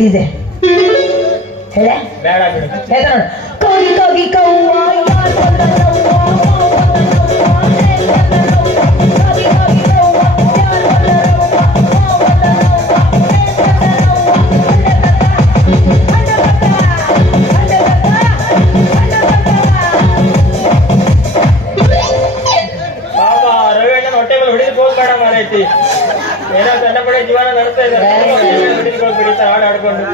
DJ ಹೇಳ ಬೇಡ ಬಿಡು. ಹೇಳ್ದ ನೋಡು ಕೋಗಿ ಕೋಗಿ ಕವ್ವ ಪಾಪ ರವಿಯಣ್ಣನ ಹೊಟ್ಟೆ ಮೇಲೆ ಹೊಡಿಲಿಕ್ಕೆ ಹೋಗ್ಬೇಡ ಮಾರೈತಿ. ಏನೋ ಸಣ್ಣ ಪಡೆ ಜೀವನ ನಡೆಸ್ತಾ ಇದ್ದಾರೆ, ಹೊಡಿಲಿಕ್ಕೆ ಹೋಗ್ಬಿಡಿತಾರೆ ಹಾಡು ಆಡ್ಕೊಂಡು.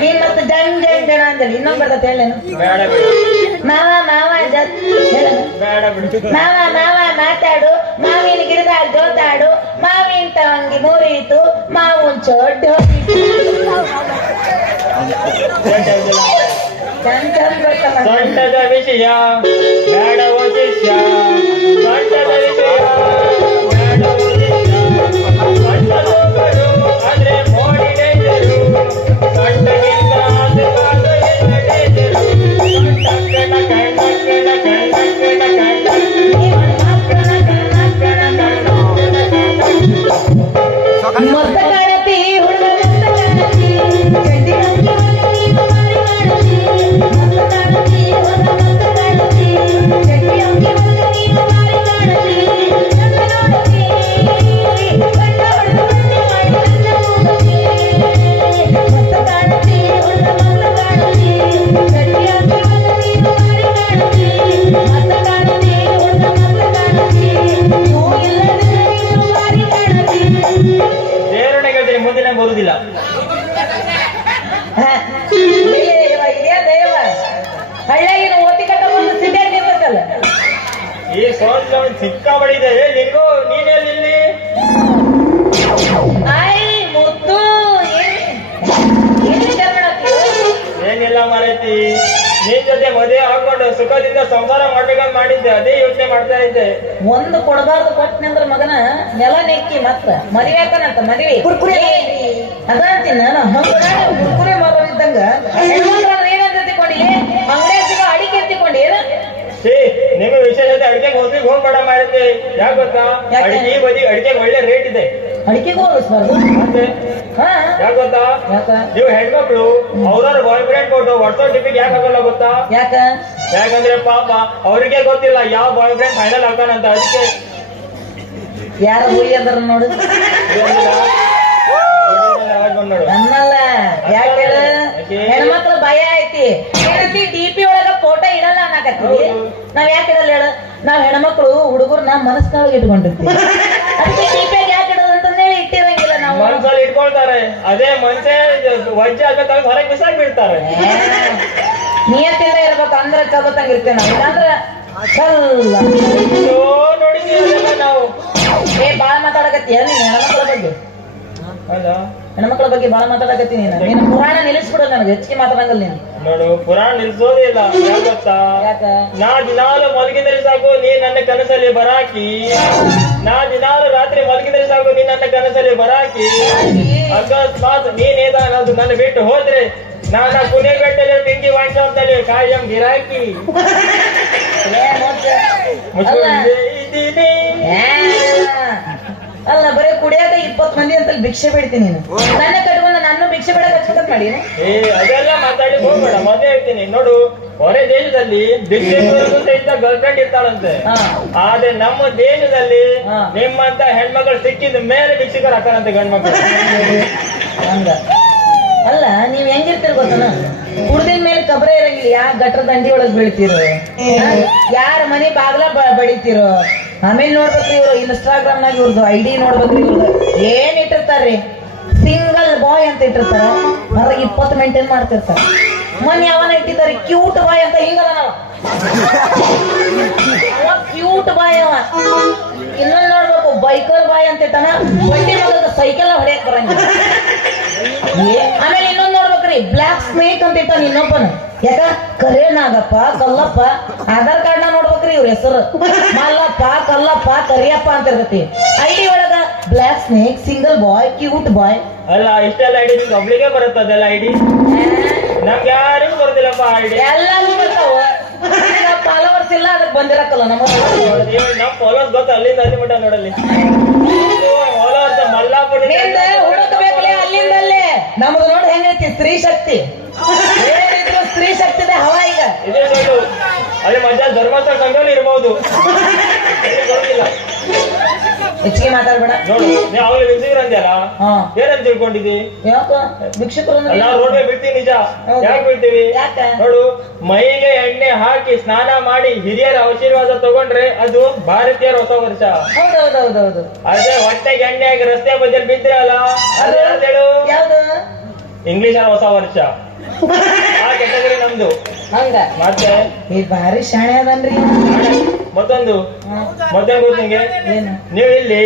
ನೀನ್ ಮತ್ತೆ ಜಂಗ್ ಜಂಗ್ ಜನ ಅಂದಲಿ ಇನ್ನೊಂದ್ ಬರ್ತದೆ ಹೇಳೇನು ಬೇಡ ಬಿಡು. ಮಾವ ಮಾವ ಹೇಳೇನು ಬೇಡ ಬಿಡು. ಮಾವ ಮಾವ ಮಾತಾಡು ಮಾವಿನ ಗಿಡದಾಗ ಜೋತಾಡು ಮಾವಿನ ತವಂಗಿ ಮುರಿಯಿತು ಮಾವುನ್ ಚೊಡ್ಡು ಚಂದ ಚಂದ ಬರ್ತಾವ ಸೊಂಟದ ವಿಷಯ ಬೇಡವೋ ಶಿಷ್ಯ, ಸೊಂಟದ ವಿಷಯ ಬೇಡವೋ ಶಿಷ್ಯ, ಸೊಂಟದೊಬ್ಬರು ಆದ್ರೆ ಮೋಡಿ ಡೇಂಜರು, ಸೊಂಟಗಿಂತ ಅದು ಕಾದು ಎಲ್ಲ ಡೇಂಜರು, ಸೊಂಟಕ್ಕಣ ಕಣ್ಣಕ್ಕಣ ಕಣ್ಣಕ್ಕಣ ಮತ್ತ ಕಾಣತಿ ಹುಡುಗ ಮತ್ತ ಕಾಣತಿ ಚಂಡಿ ಹಂಗಿ ನೀನು ಮಾರಿ ಕಾಣತಿ ಮತ್ತ ಕಾಣತಿ ಹುಡುಗ ಮತ್ತ ಕಾಣತಿ ಚಂಡಿ ಹಂಗಿ ನೀನು ಮಾರಿ ಕಾಣತಿ ಚಂದ ನೋಡತಿ ಕಣ್ಣ ಹೊಡೆದು ಬಂದಿ ಮಾಡಿ ನನ್ನ ಮೂಗತಿ ಮತ್ತ ಕಾಣತಿ ಹುಡುಗ ಮತ್ತ ಕಾಣತಿ ಚಂಡಿ ಹಂಗಿ ನೀನು ಮಾರಿ ಕಾಣತಿ ಮತ್ತ ಕಾಣತಿ ಹುಡುಗ ಮತ್ತ ಕಾಣತಿ ನೀವು ಇಲ್ಲದಿದ್ದರೆ ನೀನು ಮಾರಿ ಕಾಣತಿ ದೇವರನ್ನ ಕೇಳ್ತೀನಿ, ಮುಂದಿನ ಬರುದಿಲ್ಲ. ಇದೇ ದೇವ ಹಳ್ಳಿಯಾಗಿನ ಓತಿ ಕಟ್ಟ ಒಂದು ಸಿಟಿಯಾಗಿ ನಿಂತಲ್ಲ ಈ ಸೋಲ್ ಸಿಕ್ಕಾಬಡಿದೆ ನಿನ್ಗೂ, ನೀನೆಲ್ಲಿ ಆಯ್ ಮುತ್ತು ಏನ್ ವಿಚಾರ ಮಾಡತ್ತಿ ಏನಿಲ್ಲ ಮಾರೈತಿ. ನಿನ್ ಜೊತೆ ಮದುವೆ ಹಾಕೊಂಡು ಸುಖದಿಂದ ಸಂಸಾರ ಮಾಡ್ಬೇಕಂತ ಮಾಡಿದ್ದೆ, ಅದೇ ಯೋಚನೆ ಮಾಡ್ತಾ ಇದ್ದೆ. ಒಂದು ಕೊಡಬಾರ್ದು ಕೊಟ್ಟನಂದ್ರ ಮಗನ ನೆಲ ನೆಕ್ಕಿ ಮತ್ತ ಮದುವೆ ಹಾಕನಂತ ಮದುವೆ ಅದಂತೀನಿ ನಾನು ಕುರ್ಕುರೆ ಮಾರೋದಿದ್ದಂಗ ಏನಂತ ತಿಳ್ಕೊಂಡಿ ಅಂಗಡಿಯಾಗ ಸಿಗೋ ಅಡಿಕೆ ಎತ್ತಿಕೊಂಡಿ ಏನ ಛೀ, ನಿಮ್ಮ ವಿಷಯ ಜೊತೆ ಅಡಿಕೆಗೆ ಹೋಗ್ಲಿಕ್ಕೆ ಹೋಗ್ಬೇಡ ಮಾರೈತಿ. ಯಾಕೆ ಗೊತ್ತಾ, ಯಾಕೆ? ಅಡಿಕೆ ಈ ಬದಿ ಅಡಿಕೆಗೆ ಒಳ್ಳೆ ರೇಟ್ ಇದೆ. ಅಡಿಕೆಗೂ ಹೋಲಿಸ್ಬಾರ್ದು ಮತ್ತೆ ಹಾ ಯಾಕೆ ಗೊತ್ತಾ, ಯಾಕ ನೀವು ಹೆಣ್ಮಕ್ಳು ಅವ್ರವ್ರ ಬಾಯ್ ಫ್ರೆಂಡ್ ಫೋಟೋ ವಾಟ್ಸ್ಆಪ್ ಟಿಪಿಗೆ ಯಾಕೆ ಹಾಕಲ್ಲ ಗೊತ್ತಾ? ಯಾಕ ಯಾಕಂದ್ರೆ ಪಾಪ ಅವ್ರಿಗೆ ಗೊತ್ತಿಲ್ಲ ಯಾವ ಬಾಯ್ ಫ್ರೆಂಡ್ ಫೈನಲ್ ಹಾಕಾನಂತ. ಅದಕ್ಕೆ ಯಾರ ಹುಯಿ ಅಂದ್ರ ನೋಡು ಆವಾಜ್ ಬಂದ್ ನೋಡು. ನನ್ನಲ್ಲ ಯಾಕೆ ಹೆಣ್ಮಕ್ಳು ಭಯ ಐತಿ ಏನಂತಿ ಡಿಪಿ ಒಳಗ ಫೋಟೋ ಇಡಲ್ಲ ಅನ್ನಕತ್ತೀವಿ ನಾವ್ ಯಾಕೆ ಇಡಲ್ಲ ಹೇಳ ನಾವ್ ಹೆಣ್ಮಕ್ಳು ಹುಡುಗರ್ನ ಮನಸ್ಸಿನೊಳಗೆ ಇಟ್ಕೊಂಡಿರ್ತೀವಿ ಅದಕ್ಕೆ ಡಿಪಿಯಾಗ ಯಾಕೆ ಇಡೋದು ಅಂತಂದೇಳಿ ಇಟ್ಟಿರಂಗಿಲ್ಲ ನಾವು ಮನ್ಸಲ್ಲಿ ಇಟ್ಕೊಳ್ತಾರೆ, ಅದೇ ಮನ್ಸೆ ವಜ್ಜೆ ಆಗತ್ತಾಗ ಹೊರಗೆ ಬಿಸಾಕ್ ಬಿಡ್ತಾರೆ. ನಿಯತ್ತಿಂದ ಇರ್ಬೇಕು ಅಂದ್ರೆ ಚಲೋತಂಗಿರ್ತೇವೆ ನಾವು ಇಲ್ಲಾಂದ್ರ ಚಲ್ಲ ಅಯ್ಯೋ, ನೋಡಿದ್ದೀವಲ್ಲ ನಾವು. ಬಾಳ ಮಾತಾಡಕತ್ತೀಯ ನೀನು ಹೆಣ್ಮಕ್ಳ ಬಗ್ಗೆ ಹೌದಾ? ಹೆಣ್ಮಕ್ಳ ಬಗ್ಗೆ ಬಾಳ ಮಾತಾಡಕತ್ತಿ ನೀನು ಪುರಾಣ ನಿಲ್ಲಿಸ್ಬಿಡು ನನಗೆ ಹೆಚ್ಚಿಗೆ ಮಾತಾಡಂಗಲ್ಲ ನೀನು ನೋಡು, ಪುರಾಣ ನಿಲ್ಸೋದೇ ಇಲ್ಲ. ಯಾಕೆ ಗೊತ್ತಾ, ಯಾಕ ನಾ ದಿನಾಲು ಮಲಗಿದ್ರೆ ಸಾಕು ನೀ ನನ್ನ ಕನಸಲ್ಲಿ ಬರಾಕಿ, ನಾ ದಿನಾಲು ರಾತ್ರಿ ಮಲಗಿದ್ರೆ ಸಾಕು ನೀ ನನ್ನ ಕನಸಲ್ಲಿ ಬರಾಕಿ, ಅಕಸ್ಮಾತ್ ನೀನೇನಾದ್ರು ನನ್ನ ಬಿಟ್ಟು ಹೋದ್ರೆ ನಾನ ಪುಣೆ ಬೆಟ್ಟಲ್ಲಿ ತಿಂಡಿ ವಾಂಚಲ್ಲಿ ಕಾಯಂ ಗಿರಾಕಿ ಇದ್ದೀನಿ. ಅಲ್ಲ ಬರೀ ಕುಡಿಯಾಕ 20 ಮಂದಿ ಅಂತ ಭಿಕ್ಷೆ ಬಿಡ್ತೀನಿ ನೀನು ನನ್ನ ಕಟ್ಕೊಂಡು ನಾನು ಭಿಕ್ಷೆ ಬಿಡಕ್ ಹಚ್ಬೇಕಂತ ಮಾಡಿ ಏ ಅದೆಲ್ಲ ಮಾತಾಡಿ ಹೋಗ್ಬೇಡ, ಮದುವೆ ಹೇಳ್ತೀನಿ. ನೋಡು, ಹೊರ ದೇಶದಲ್ಲಿ ಸಹಿತ ಗರ್ಲ್ ಫ್ರೆಂಡ್ ಇರ್ತಾಳಂತೆ, ಆದ್ರೆ ನಮ್ಮ ದೇಶದಲ್ಲಿ ನಿಮ್ಮಂತ ಹೆಣ್ಮಕ್ಳು ಸಿಕ್ಕಿದ ಮೇಲೆ ಭಿಕ್ಷಕರು ಹಾಕಾರಂತೆ ಗಂಡ್ಮಕ್ಳು. ಹಂಗ ಅಲ್ಲ ನೀವ್ ಹೆಂಗಿರ್ತೀರ ಗೊತ್ತನ ಕುಡ್ದಿನ ಮೇಲೆ ಕಬ್ರ ಇರಂಗಿಲ್ಲ ಯಾ ಗಟ್ರ ದಂಡಿ ಒಳಗ್ ಬೀಳ್ತಿರೋ ಯಾರ ಮನೆ ಬಾಗ್ಲ ಬಡಿತಿರೋ ಆಮೇಲೆ ನೋಡ್ಬೇಕ್ರಿ ಇವ್ರು ಇನ್ಸ್ಟಾಗ್ರಾಮ್ ನಾಗ ಇವ್ರದ್ದು ಐಡಿ ನೋಡ್ಬೇಕ್ರಿ ಇವ್ರದ್ದು ಏನ್ ಇಟ್ಟಿರ್ತಾರ್ರಿ ಸಿಂಗಲ್ ಬಾಯ್ ಅಂತ ಇಟ್ಟಿರ್ತಾರ ಹೊರಗೆ 20 ಮೇಂಟೈನ್ ಮಾಡ್ತಿರ್ತಾರ ಮೊನ್ನೆ ಯಾವನ ಇಟ್ಟಿದ್ದಾರೆ ಕ್ಯೂಟ್ ಬಾಯ್ ಅಂತ ಹಿಂಗಲ್ಲ ನಾವು ಕ್ಯೂಟ್ ಬಾಯ್ ಅವ ಇನ್ನೊಂದು ನೋಡ್ಬೇಕು ಬೈಕರ್ ಬಾಯ್ ಅಂತ ಇಟ್ಟಾನ ಬಡ್ಡಿ ಮಗದ ಸೈಕಲ್ ಹೊಡೆಯಕ್ ಬರಂಗಿಲ್ಲ ಆಮೇಲೆ ಇನ್ನೊಂದ್ ನೋಡ್ಬೇಕ್ರಿ ಬ್ಲಾಕ್ ಸ್ನೇಕ್ ಅಂತ ಇಟ್ಟಾನ ಇನ್ನೊಬ್ಬನ ಯಾಕ ಕರೇ ನಾಗಪ್ಪ ಕಲ್ಲಪ್ಪ ಆಧಾರ್ ಕಾರ್ಡ್ ನ ನೋಡ್ಬೇಕ್ರಿ ಇವ್ರ ಹೆಸರು ಮಲ್ಲಪ್ಪ ಕಲ್ಲಪ್ಪ ಕರಿಯಪ್ಪ ಅಂತ ಇರ್ತೈತಿ ಐಡಿ ಒಳಗ ಬ್ಲಾಕ್ ಸ್ನೇಕ್ ಸಿಂಗಲ್ ಬಾಯ್ ಕ್ಯೂಟ್ ಬಾಯ್ ಅಲ್ಲ ಇಷ್ಟೆಲ್ಲ ಐಡಿ ನಿಮ್ಗೆ ಒಬ್ಳಿಗೆ ಬರುತ್ತೆ ಅದೆಲ್ಲ ಐಡಿ ನಮ್ಗೆ ಯಾರಿಗೂ ಬರುದಿಲ್ಲಪ್ಪ ಐಡಿ ಎಲ್ಲಾನು ಬರ್ತಾವ ಫಾಲೋವರ್ಸ್ ಇಲ್ಲ ಅದಕ್ಕೆ ಬಂದಿರಕ್ಕಲ್ಲ ನಮ್ಮ ಫಾಲೋವರ್ಸ್ ಗೊತ್ತ ಅಲ್ಲಿಂದ ಅಲ್ಲಿ ಮಟ್ಟ ನೋಡಲ್ಲಿ ಫಾಲೋವರ್ಸ್ ಮಲ್ಲಾಪುರ ಹುಡುಕಬೇಕಲೇ ಅಲ್ಲಿಂದಲ್ಲೇ ನಮ್ದು ನೋಡಿ ಹೆಂಗೈತಿ ಸ್ತ್ರೀ ಶಕ್ತಿ ಏನಿದ್ರು ಸ್ತ್ರೀ ಶಕ್ತಿದೆ ಹವಾ ಈಗ ಇದೇ ಸೈಡು ಅಲ್ಲಿ ಮಧ್ಯಾಹ್ನ ಧರ್ಮಸ್ಥಳ ಸಂಘದಲ್ಲಿ ಇರ್ಬೋದು. ಇಲ್ಲಿ ಬರೋದಿಲ್ಲ. ಹೆಚ್ಚಿಗೆ ಮಾತಾಡ್ಬೇಡ ನೋಡು ನೀ ಅವಾಗಲೇ ಬಿಡ್ಸಿದ್ರ ಅಂದ್ಯಲ್ಲ, ಹಾ ಏನಂತ ತಿಳ್ಕೊಂಡಿದ್ದಿ? ಯಾಕ ಭಿಕ್ಷುಕರು ಅಂದ್ರೆ ನಾವು ರೋಡ್ ಮೇಲೆ ಬಿಡ್ತೀವಿ ನಿಜ. ಹೌದು. ಯಾಕೆ ಬಿಡ್ತೀವಿ? ಯಾಕೆ? ನೋಡು, ಮೈಗೆ ಎಣ್ಣೆ ಹಾಕಿ ಸ್ನಾನ ಮಾಡಿ ಹಿರಿಯರ ಆಶೀರ್ವಾದ ತಗೊಂಡ್ರೆ ಅದು ಭಾರತೀಯರ ಹೊಸ ವರ್ಷ. ಹೌದೌದೌದೌದು ಅದೇ ಹೊಟ್ಟೆಗೆ ಎಣ್ಣೆ ಹಾಕಿ ರಸ್ತೆ ಬದಿಯಲ್ಲಿ ಬಿದ್ರೆ ಅಲ್ಲ, ಅದು ಯಾವ್ದು ಹೇಳು? ಯಾವ್ದು ಇಂಗ್ಲಿಷರ ಹೊಸ ವರ್ಷ. ಆ ಕೆಟಗರಿ ನಮ್ದು. ಹಂಗ ಮತ್ತೆ ಈ ಭಾರಿ ಶಾಣೆ ಅದನ್ರಿ ಮತ್ತೊಂದು ಮತ್ತೇನ್ ಗೊತ್ತು ನಿಂಗೆ? ಏನು ನೀವು ಇಲ್ಲಿ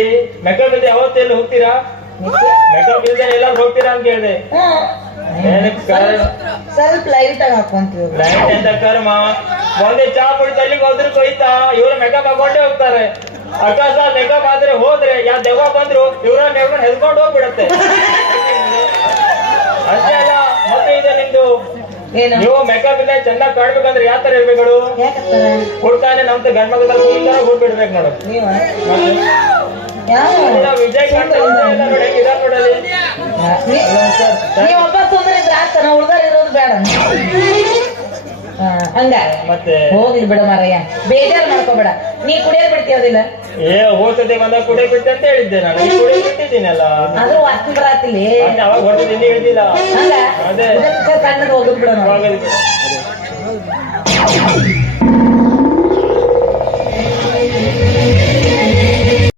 ಮೆಕಪ್ ಇಲ್ಲದೆ ಯಾವತ್ತೆಲ್ಲ ಹೋಗ್ತೀರಾ? ಮೆಕಪ್ ಇಲ್ಲದೆ ಎಲ್ಲಾರು ಹೋಗ್ತೀರಾ ಅಂತ ಕೇಳಿದೆ. ಸ್ವಲ್ಪ ಲೈಟ್ ಆಗಿ ಹಾಕೊಂತೀವಿ ಲೈಟ್ ಎಂತ ಕರ್ಮ. ಒಂದೇ ಚಾ ಕುಡಿದು ಅಲ್ಲಿಗೆ ಹೋದ್ರು ಕೊಯ್ತಾ ಇವ್ರು ಮೆಕಪ್ ಹಾಕೊಂಡೇ ಹೋಗ್ತಾರೆ. ಅಕಸ್ಮಾತ್ ಮೆಕಪ್ ಆದ್ರೆ ಹೋದ್ರೆ ಯಾವ ದೆವ್ವ ಬಂದ್ರು ಇವ್ರನ್ನ ಹೆದ್ಕೊಂಡು ಹೋಗ್ಬಿಡತ್ತೆ. ಅಷ್ಟೇ ಅಲ್ಲ, ಮತ್ತೆ ಇದೆ ನಿಮ್ದು. ಏನು ನೀವು ಮೆಕಪ್ ಇಲ್ಲ ಚೆನ್ನಾಗಿ ಕಾಡ್ಬೇಕಂದ್ರೆ ಯಾವ ತರ ಇರ್ಬೇಕು? ಯಾಕತ್ತಾರ ಕೊಡ್ತಾನೆ ನಮ್ದು ಗಂಡ್ಮಕ್ಳ ಹೋಗ್ಬಿಡ್ಬೇಕು ನೋಡು. ನೀವ ಯಾವ ನಾವು ವಿಜಯ್ ಕಾಣ್ತಾ ಇಲ್ಲ ನೋಡಿ, ಹೆಂಗಿದಾರ ನೋಡಲ್ಲಿ. ನೀವ್ ಒಬ್ಬ ಸುಂದರ ಇದ್ರೆ ಆಗ್ತಾನ ಉಳ್ದಾರ ಇರೋದು ಬೇಡ ಹಂಗ ಮತ್ತೆ ಹೋಗ್ಲಿ ಬಿಡ ಮಾರಯ್ಯ, ಬೇಜಾರ್ ಮಾಡ್ಕೋಬೇಡ. ನೀ ಕುಡಿಯೋದ್ ಬಿಡ್ತೀಯೋದಿಲ್ಲ? ಹೋಗ್ತದೆ ಬಂದಾಗ ಕುಡಿಯ ಬಿಟ್ಟೆ ಅಂತ ಹೇಳಿದ್ದೆ ನಾನು. ಈ ಕುಡಿಯ ಬಿಟ್ಟಿದ್ದೀನಲ್ಲ, ಆದ್ರೂ ವಾಸನೆ ಬರಾತಿಲ್ಲಿ ಮತ್ತೆ ಅವಾಗ ಹೊರಟಿದ್ದೀನಿ ಹೇಳಿಲ್ಲ. ಹಂಗ ಅದೇ ಸಣ್ಣದು ಹೋಗುದ್ ಬಿಡ ಹೋಗೋದು ಬಿಡು.